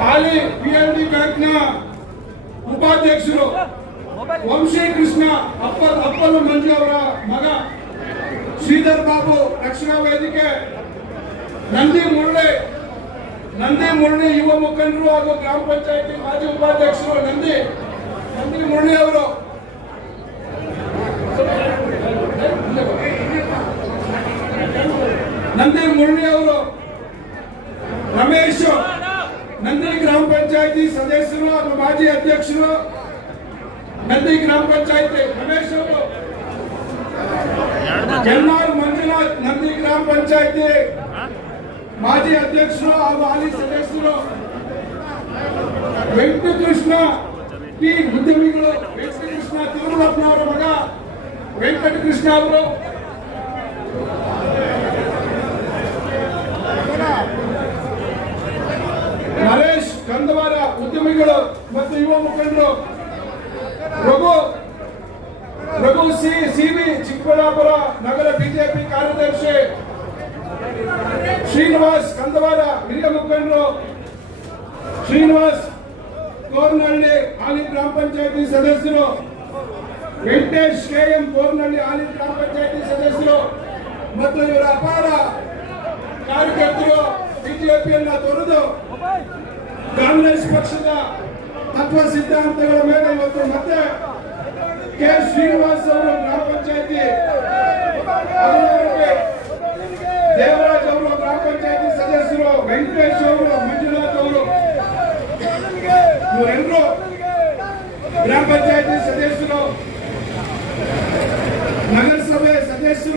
ಹಾಲಿ P L D ಬ್ಯಾಂಕ್ನ ಉಪಾಧ್ಯಕ್ಷರು ವಂಶಿ ಕೃಷ್ಣ ಅಪ್ಪ ಅಪ್ಪಲು ಮಂಜು ಅವರ ಮಗ ಶ್ರೀಧರ್ ಬಾಬು ರಕ್ಷಣಾ ವೇದಿಕೆ, ನಂದಿ ಮುರಳಿ ನಂದಿ ಮುರಳಿ ಯುವ ಮುಖಂಡರು ಹಾಗೂ ಗ್ರಾಮ ಪಂಚಾಯತಿ ಮಾಜಿ ಉಪಾಧ್ಯಕ್ಷರು ನಂದಿ ನಂದಿ ಮುರಳಿ ಅವರು. ನಂದಿ ಮುರಳಿ ಅವರು ರಮೇಶ್. ನಂದಿ ಗ್ರಾಮ ಪಂಚಾಯತಿ ಸದಸ್ಯರು ಹಾಗೂ ಮಾಜಿ ಅಧ್ಯಕ್ಷರು, ನಂದಿ ಗ್ರಾಮ ಪಂಚಾಯತಿ ರಮೇಶ್ ಅವರು ಎನ್ ಆರ್ ಮಂಜುನಾಥ್ ನಂದಿ ಗ್ರಾಮ ಪಂಚಾಯತಿ ಮಾಜಿ ಅಧ್ಯಕ್ಷರು ಹಾಗೂ ಹಾಲಿ ಸದಸ್ಯರು ವೆಂಕಟಕೃಷ್ಣ ಟಿ. ಉದ್ಯಮಿಗಳು ವೆಂಕಟಕೃಷ್ಣ ತಿರುಮಲಪ್ಪನವರ ಮಗ ವೆಂಕಟಕೃಷ್ಣ ಅವರು ನರೇಶ್ ಕಂದವಾರ ಉದ್ಯಮಿಗಳು ಮತ್ತು ಯುವ ಮುಖಂಡರು. ರಘು ರಘು ಸಿ, ಸಿಬಿ ಚಿಕ್ಕಬಳ್ಳಾಪುರ ನಗರ ಬಿಜೆಪಿ ಕಾರ್ಯದರ್ಶಿ ಶ್ರೀನಿವಾಸ್ ಕಂದವಾರ, ಹಿರಿಯ ಮುಖಂಡರು. ಶ್ರೀನಿವಾಸ್ ಕೋರ್ನಹಳ್ಳಿ ಹಾಲಿ ಗ್ರಾಮ ಪಂಚಾಯತಿ ಸದಸ್ಯರು. ವೆಂಕಟೇಶ್ ಕೆಎಂ ಕೋರ್ನಹಳ್ಳಿ ಹಾಲಿ ಗ್ರಾಮ ಪಂಚಾಯತಿ ಸದಸ್ಯರು. ಮತ್ತು ಇವರ ಅಪಾರ ಕಾರ್ಯಕರ್ತರು ಬಿಜೆಪಿಯನ್ನ ತೊರೆದು ಕಾಂಗ್ರೆಸ್ ಪಕ್ಷದ ತತ್ವ ಸಿದ್ಧಾಂತಗಳ ಮೇಲೆ ಇವತ್ತು ಮತ್ತೆ ಕೆ ಶ್ರೀನಿವಾಸ್ ಅವರು